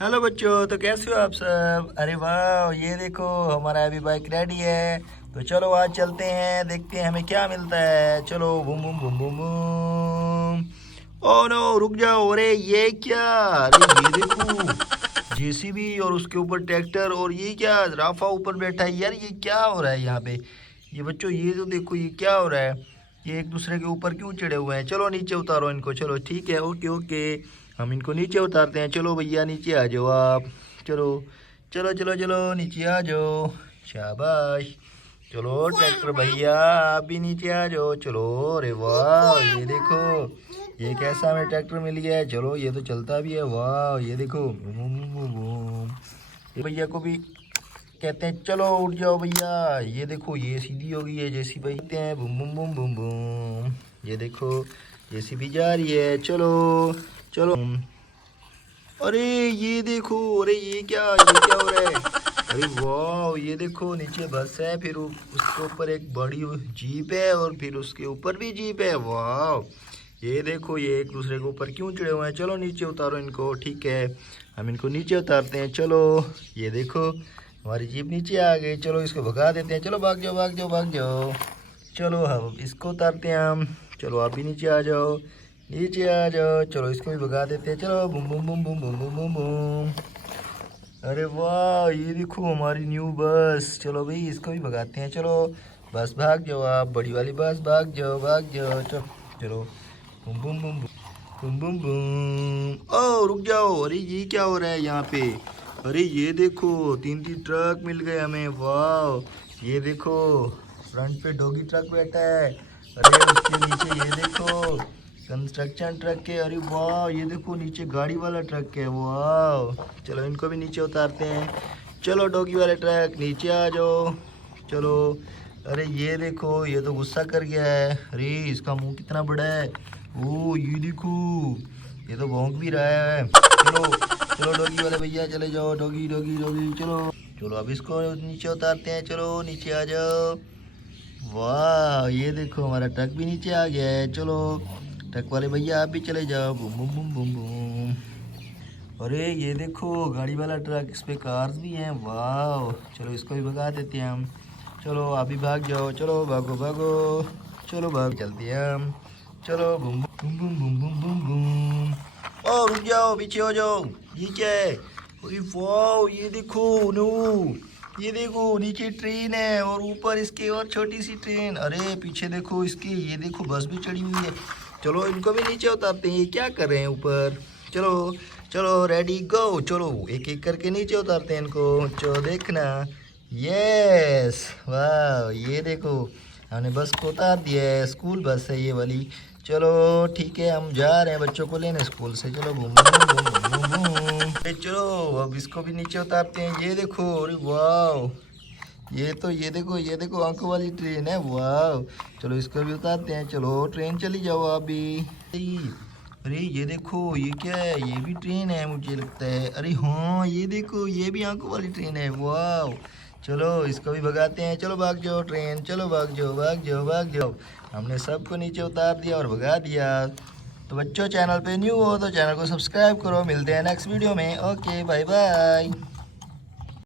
Hello बच्चों, तो कैसे हो आप सब। अरे वाह, ये देखो हमारा अभी बाइक रेडी है। तो चलो आज चलते हैं, देखते हैं हमें क्या मिलता है। चलो boom boom boom boom boom. Oh no, रुक जाओ। अरे ये क्या, अरे ये देखो जेसीबी और उसके ऊपर ट्रैक्टर, और ये क्या राफा ऊपर बैठा है। यार ये क्या हो रहा है यहाँ पे। ये बच्चों ये तो देखो, ये क्या हो रहा है। ये एक दूसरे के ऊपर क्यों चढ़े हुए हैं। चलो नीचे उतारो इनको। चलो ठीक है, ओके ओके, हम इनको नीचे उतारते हैं। चलो भैया नीचे आ जाओ आप। चलो चलो चलो चलो नीचे आ जाओ। शाबाश। चलो ट्रैक्टर भैया आप भी नीचे आ जाओ। चलो। अरे वाह, ये देखो ये कैसा हमें ट्रैक्टर मिल गया है। चलो ये तो चलता भी है। वाह ये देखो बूम बूम बूम बूम। ये भैया को भी कहते हैं चलो उठ जाओ भैया। ये देखो ये सीधी हो गई है जैसी भाई कहते हैं। Boom boom boom boom boom. ये देखो जैसी भी जा रही है। चलो चलो। अरे ये देखो, अरे ये क्या हो रहा है। अरे वाह, ये देखो नीचे बस है, फिर उसके ऊपर एक बड़ी जीप है, और फिर उसके ऊपर भी जीप है। वाह ये देखो, ये एक दूसरे के ऊपर क्यों चढ़े हुए हैं। चलो नीचे उतारो इनको। ठीक है, हम इनको नीचे उतारते हैं। चलो ये देखो हमारी जीप नीचे आ गई। चलो इसको भगा देते हैं। चलो भाग जाओ भाग जाओ भाग जाओ। चलो हम इसको उतारते हैं हम। चलो आप भी नीचे आ जाओ, नीचे आ जाओ। चलो इसको भी भगा देते हैं। चलो boom boom boom boom boom boom boom boom. अरे वाह, ये देखो हमारी न्यू बस। चलो भाई इसको भी भगाते हैं। चलो बस भाग जाओ आप, बड़ी वाली बस भाग जाओ भाग जाओ। चलो चलो boom boom boom boom boom boom. ओ रुक जाओ, अरे ये क्या हो रहा है यहाँ पे। अरे ये देखो तीन तीन ट्रक मिल गए हमें। वाह ये देखो फ्रंट पे डॉगी ट्रक बैठा है। अरे उसके नीचे ये देखो कंस्ट्रक्शन ट्रक है। अरे वाह ये देखो नीचे गाड़ी वाला ट्रक है। वाह चलो इनको भी नीचे उतारते हैं। चलो डॉगी वाले ट्रक नीचे आ जाओ। चलो। अरे ये देखो ये तो गुस्सा कर गया है। अरे इसका मुंह कितना बड़ा है। ओ ये देखो ये तो भौंक भी रहा है। चलो चलो डॉगी वाले भैया चले जाओ। डॉगी डॉगी डॉगी चलो। चलो अब इसको नीचे उतारते हैं। चलो नीचे आ जाओ। वाह ये देखो हमारा ट्रक भी नीचे आ गया है। चलो ट्रक वाले भैया आप भी चले जाओ। Boom boom boom boom boom. अरे ये देखो गाड़ी वाला ट्रक, इस पे कार्स भी हैं। वाह चलो इसको भी भगा देते हैं हम। चलो आप भी भाग जाओ। चलो भागो भागो। चलो भाग चलते हैं हम। चलो boom boom boom boom boom boom boom. ओ रुक जाओ, पीछे हो जाओ। ये क्या है। अरे वाह ये देखो नो, ये देखो नीचे ट्रेन है और ऊपर इसके और छोटी सी ट्रेन। अरे पीछे देखो इसकी, ये देखो बस भी चढ़ी हुई है। चलो इनको भी नीचे उतारते हैं। ये क्या कर रहे हैं ऊपर। चलो चलो रेडी गो। चलो एक एक करके नीचे उतारते हैं इनको। चलो देखना। यस वाह ये देखो हमने बस को उतार दिया है। स्कूल बस है ये वाली। चलो ठीक है, हम जा रहे हैं बच्चों को लेने स्कूल से। चलो boom boom boom boom boom boom. चलो अब इसको भी नीचे उतारते हैं। ये देखो, अरे वाह ये देखो आंखों वाली ट्रेन है। वाह चलो इसको भी उतारते हैं। चलो ट्रेन चली जाओ आप भी। अरे ये देखो ये क्या है, ये भी ट्रेन है मुझे लगता है। अरे हाँ ये देखो ये भी आंखों वाली ट्रेन है। वाह चलो इसको भी भगाते हैं। चलो भाग जाओ ट्रेन। चलो भाग जाओ भाग जाओ भाग जाओ। हमने सबको नीचे उतार दिया और भगा दिया। तो बच्चों चैनल पे न्यू हो तो चैनल को सब्सक्राइब करो। मिलते हैं नेक्स्ट वीडियो में। Okay bye bye.